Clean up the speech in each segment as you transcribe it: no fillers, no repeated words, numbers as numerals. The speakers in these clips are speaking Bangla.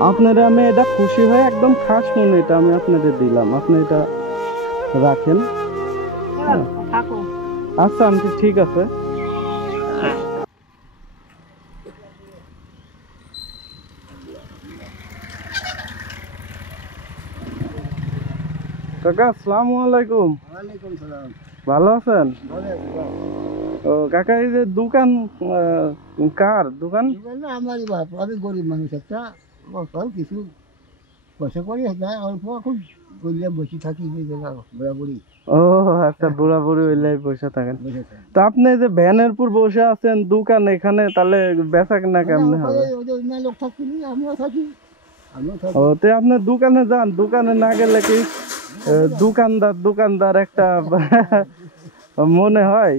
আপনারা আমি এটা খুশি হয়ে একদম খাস মনে এটা আমি আপনাদের দিলাম, আপনি এটা রাখেন। আচ্ছা আন্টি ঠিক আছে। কাকা আসসালামু আলাইকুম। ওয়ালাইকুম সালাম। ভালো আছেন? ও কাকা এই যে দোকান কার দোকান? আমারই বাপ, আমি গরিব মানুষ একটা, সব কিছু পয়সা করি যায় অল্প, এখন বললে বসে থাকি বরাবরই। ও আচ্ছা, বুড়া বুড়ি হইলে বসে থাকেন। বসে থাকি তো আপনি যে ভ্যানের উপর বসে আছেন দোকান এখানে, তাহলে বেচা কিনা কেমনে হবে? ওদের লোক থাকি, আমিও থাকি। ও তো আপনি দোকানে যান, দোকানে না গেলে কি দোকানদার দোকানদার একটা মনে হয়।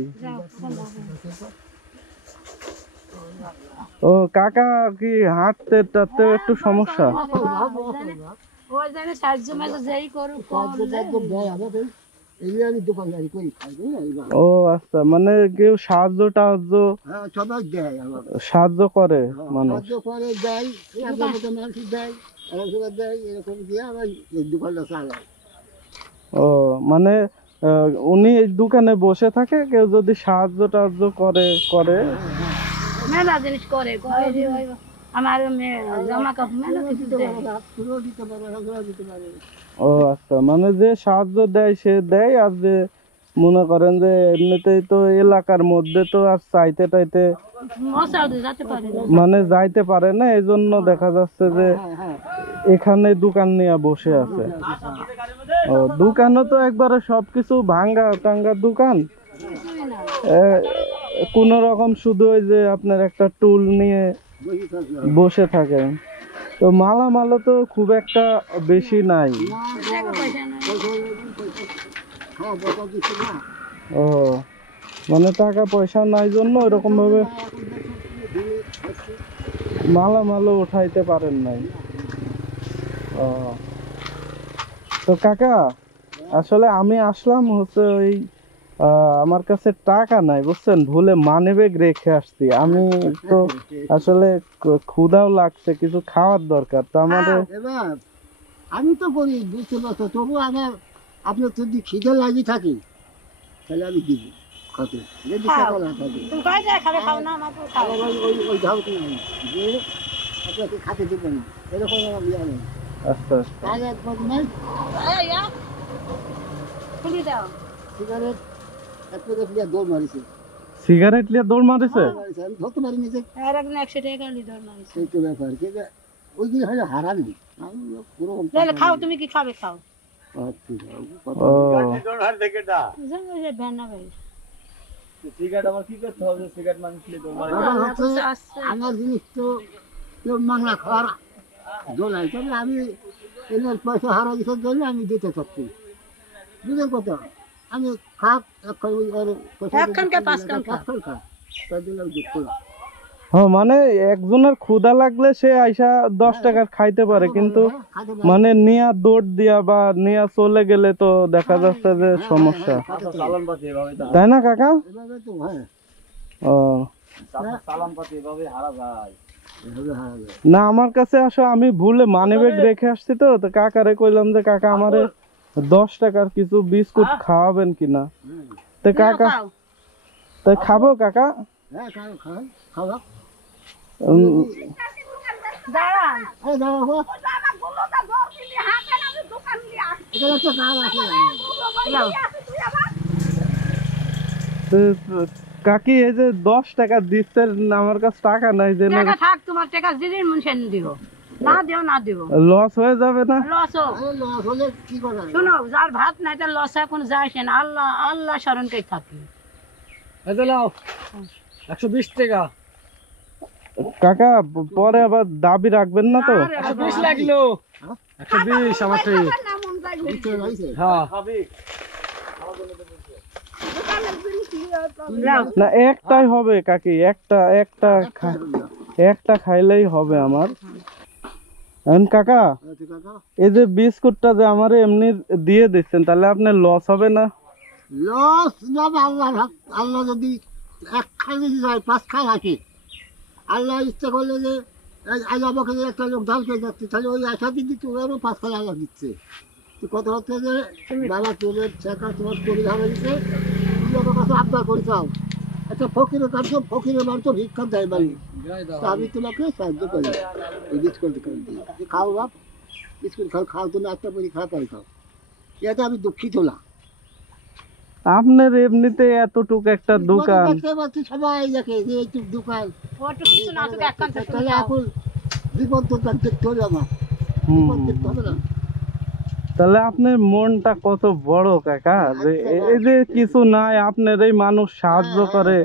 ও কাকা কি হাঁটতে টাটতে একটু সমস্যা? আমি দোকানদারি করি, ও আচ্ছা, মানে কেউ সাহায্য টাহায্য সবাই দেয় আমাকে, সাহায্য করে মানুষ? সাহায্য করে দেয়, আপনার মতো মানুষ দেয়, দেয়, এরকম দিয়ে আমার এই দোকানটা চালাই। ও মানে উনি এই দোকানে বসে থাকে, কেউ যদি সাহায্য টাহায্য করে করে মেলা জিনিস করে আমার জামা কাপড় মেলা কিছু দেয়। ও আচ্ছা, মানে যে সাহায্য দেয় সে দেয়, আর যে মনে করেন যে এমনিতেই তো এলাকার মধ্যে তো আর চাইতে টাইতে মানে যাইতে পারে না, এই জন্য দেখা যাচ্ছে যে এখানে দোকান নিয়ে বসে আছে। ও দোকানও তো একবারে সবকিছু ভাঙ্গা টাঙ্গা দোকান, কোন রকম শুধু ওই যে আপনার একটা টুল নিয়ে বসে থাকেন। তো মালামালও তো খুব একটা বেশি নাই। ও মানে টাকা পয়সা নাই জন্য এরকম ভাবে মালামালও উঠাইতে পারেন নাই। ও তো কাকা আসলে আমি আসলাম হচ্ছে ওই আমার কাছে টাকা নাই বুঝছেন, ভুলে মানি ব্যাগ রেখে আসছি। আমি তো আসলে ক্ষুধাও লাগছে, কিছু খাওয়ার দরকার তো আমাদের। আমি তো করি বুঝতে পারছো, তবু আমার আপনার যদি খিদে লাগি থাকি তাহলে আমি দিব খাতে, যদি টাকা না থাকে ওই ধাও তো নাই যে আপনাকে খাতে দেবো না, এরকম আমার ইয়া নেই। আচ্ছা তাহলে একবার নাই সিগারেট এক প্যাকেট লিয়া দৌড় মারিছে, সিগারেট লিয়ে দৌড় মারিছে? আমি ধরতে পারিনি যে 100 টাকা দৌড় মারিছে। এই তো ব্যাপার, কিন্তু ওইগুলো হলে হারামি। আমি পুরো খাও, তুমি কি খাবে খাও। আমার জিনিস তো কেউ মাংলা খাওয়ার দোলাই, তবে আমি এদের পয়সা হারা গেছে জন্য আমি দিতে চাচ্ছি, বুঝলেন কথা। আমি খাপ মানে একজনের ক্ষুধা লাগলে সে আইসা 10 টাকার খাইতে পারে, কিন্তু মানে নিয়া দৌড় দিয়া বা নিয়া চলে গেলে তো দেখা যাচ্ছে যে সমস্যা, তাই না কাকা? ও না, আমার কাছে আসো, আমি ভুলে মানি ব্যাগ রেখে আসছি তো কাকারে কইলাম যে কাকা আমারে 10 টাকার কিছু বিস্কুট খাওয়াবেন কিনা। তো কাকা তাই খাবো কাকা? কাকি এই যে 10 টাকা দিচ্ছেন, আমার কাছে টাকা নাই, যে থাক তোমার টাকা দিদির মনসেন দিও, না দিও না দিও, লস হয়ে যাবে না? লস হলে কি করে, শোনো যার ভাত নাই তার লস এখন যাইছে না, আল্লাহ আল্লাহ স্মরণকে থাকি। 120 টাকা কাকা, পরে আবার দাবি রাখবেন না তো? 120 লাগলো, 120 আমার থেকে। হ্যাঁ না একটাই হবে কাকি, একটা একটা একটা খাইলেই হবে আমার। কাকা এই যে বিস্কুটটা যে আমার এমনি দিয়ে দিচ্ছেন, তাহলে আপনার লস হবে না? লস যাবে, আল্লাহ আল্লাহ যদি 1 খাই বেশি যায় 5 খাই রাখে, আল্লাহ ইচ্ছা করলে যে আজ আমাকে একটা লোক ধান করে যাচ্ছে, তাহলে ওই আশা দিদি তোদেরও 5,000 দিচ্ছে। তো কথা হচ্ছে যে বাবা তোদের শেখা তোমার করে ধারা দিচ্ছে, তুমি আমার কাছে আবদার করে চাও, একটা ফকিরের কাছে ফকিরের বাড়ি তো ভিক্ষা দেয় বাড়ি, তা আমি তোমাকে সাহায্য করি এই বিস্কুট করে দিই, যে খাও বাপ বিস্কুট খাও, খাও তুমি একটা পরি খাও পরে খাও। এটা আমি দুঃখিত না। আপনার এমনিতে এতটুক একটা দোকান, দেখতে পাচ্ছি সবাই দেখে যে এইটুক দোকান, ওটুকু কিছু না, ওটুকু এক কান্তে তাহলে এখন বিপদ তো দেখতে হবে আমার, হুম, বিপদ দেখতে হবে না। তাহলে আপনার মনটা কত বড় কাকা, যে এই যে কিছু নাই আপনার এই মানুষ সাহায্য করে,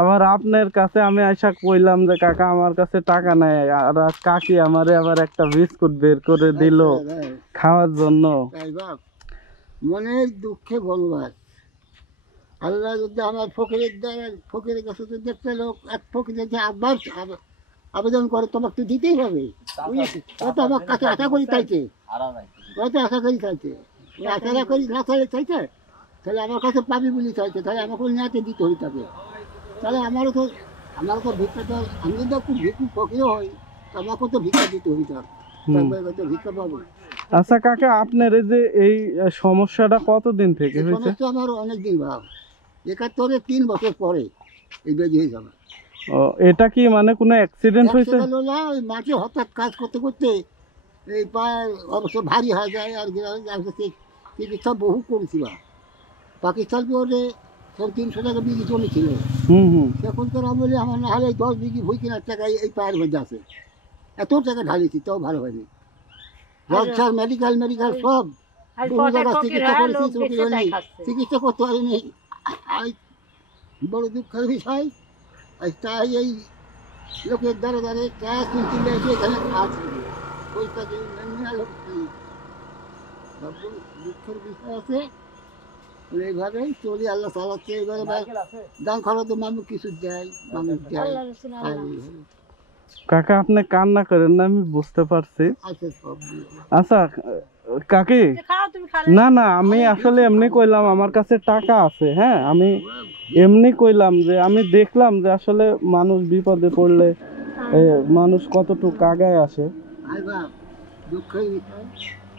আবার আপনার কাছে আমি আশা কইলাম যে কাকা আমার কাছে টাকা নাই, আর কাকি আমারে আবার একটা বিস্কুট বের করে দিল খাওয়ার জন্য। তাই বাপ মনের দুঃখে বলবার, আল্লাহ যদি আমার ফকিরের দ্বারা ফকিরের কাছে যদি একটা লোক এক ফকিরের যে আবেদন করে তোমাকে তো দিতেই হবে, ও তো আমার কাছে আশা করি চাইছে, ও তো আশা করি চাইছে, ওই আশা করি না চাইছে, তাহলে আমার কাছে পাবি বলি চাইছে, তাহলে আমাকে নিয়াতে দিতে হই তাকে, তাহলে আমারও তো ভিক্ষা তো, আমি যদি খুব ভিক্ষু ফকিরও হই আমাকেও তো ভিক্ষা দিতে হই, তার তো ভিক্ষা পাবো। আচ্ছা কাকা, আপনার এই যে এই সমস্যাটা কতদিন থেকে এই হয়েছে? সমস্যা আমার অনেকদিন ভাব, 71-এ 3 বছর পরে এই বেজি হয়ে যাবে। ও, এটা কি মানে কোনো অ্যাক্সিডেন্ট হয়েছে? ওই মাঠে হঠাৎ কাজ করতে করতে এই পায়ে অবশ্য ভারী হয়ে যায়, আর চিকিৎসা বহু করেছিলাম। পাকিস্তান বোর্ডে সব 300 টাকা বিঘি জমি ছিল, হুম হুম। সেখানকার আমলে আমার না হলে 10 বিঘি ভুই কেনার টাকায় এই পায়ের মধ্যে আছে, এত টাকা ঢালিছি তাও ভালো হয়নি। রাজশাহী মেডিকেল সব আর বহু পথে জায়গায় ফকির চিকিৎসা হয়, করেছি, লোক চোখে বেঁচে তাই নেই, খাচ্ছে। চিকিৎসা করতে পারিনি। বড় দুঃখের বিষয়, তাই এই লোকের দ্বারা দ্বারে ক্যাশ কিনতে এসে এখানে আছে, পয়সা দিয়ে নেওয়া লোক নেই। দুঃখের বিষয় আছে, এইভাবেই চলি, আল্লাহ চালাচ্ছে। এবারে দান খরচ তো মানুষ কিছু দেয়, মানুষ দেয়। আল্লাহ রসুল আল্লাহ। কাকা আপনি কান্না করেন না, আমি বুঝতে পারছি। আছে সব দিয়ে। আচ্ছা কাকি, খাও তুমি, খালে না না আমি আসলে এমনি কইলাম আমার কাছে টাকা আছে, হ্যাঁ আমি এমনি কইলাম যে আমি দেখলাম যে আসলে মানুষ বিপদে পড়লে মানুষ কতটুকু আগায় আসে। আই বাপ, দুঃখের বিষয়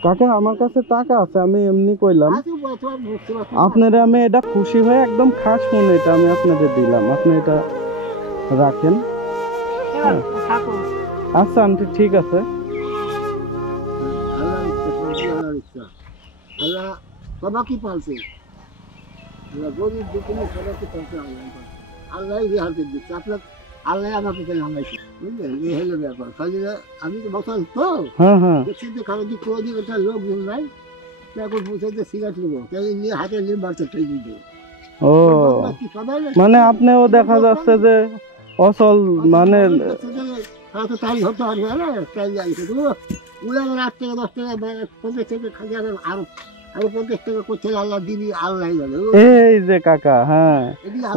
কাকা আমার কাছে টাকা আছে, আমি এমনি কইলাম আছে, বুঝতে পারছি। আপনারে, আমি এটা খুশি হয়ে একদম খাস মনে এটা আমি আপনাদের দিলাম, আপনি এটা রাখেন। এবার থাকো। আচ্ছা আন্টি ঠিক আছে। আল্লাহর ইচ্ছা, আল্লাহর ইচ্ছা। আল্লাহ সবাইকে পালছে, আল্লাহ গরিব দুঃখিনী সবাইকে পালছে। আল্লাহ রেহাতে দিচ্ছে, আপনার আল্লাহ আমাকে কেন হামাইছে, বুঝলেন? এই হলো ব্যাপার। খালি আমি তো বসাল তো হ্যাঁ হ্যাঁ। দেখছি যে কারো দিক করে দিকে একটা লোকজন নাই, এখন বসে যে সিগারেট নেবো, তাই নিয়ে হাতে নিয়ে বাচ্চা ট্রেন দিবে। ও মানে আপনিও দেখা যাচ্ছে যে অচল, মানে তো তাই হতে পারবে না, তাই জানিস ওরা আমার 8 টাকা 10 টাকা 50 টাকা খালি আরো 50 টাকা করছে, আল্লাহ দিবি আল্লাহ জানে। এই যে কাকা, হ্যাঁ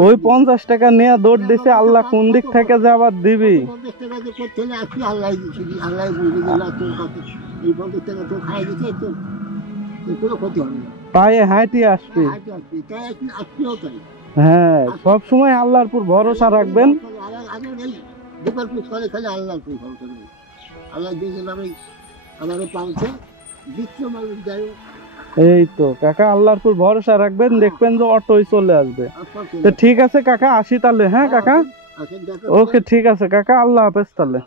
ওই 50 টাকা নিয়ে দৌড় দিছে, আল্লাহ কোন দিক থেকে যে আবার দিবি। 50 টাকা যে করতে হলে আজকে আল্লাহ দিচ্ছি, আল্লাহ বুঝবি যে না তোর কাছে এই 50 টাকা তো খাই দিচ্ছে, তো কোনো ক্ষতি হবে না, পায়ে হাঁটি আসবি। হাঁটে আসবি, তাই আজকেও তাই। হ্যাঁ সব সময় আল্লাহর উপর ভরসা রাখবেন। আগে এই দোকান পুষ করে খালি আল্লাহর পুষ করে, আল্লাহ দিয়ে আমি আমারও পালছে দিচ্ছে মানুষ যাই হোক। এই তো কাকা আল্লাহর উপর ভরসা রাখবেন, দেখবেন যে অটোই চলে আসবে। তো ঠিক আছে কাকা, আসি তাহলে। হ্যাঁ কাকা, আচ্ছা দেখো ওকে ঠিক আছে কাকা, আল্লাহ হাফেজ তাহলে।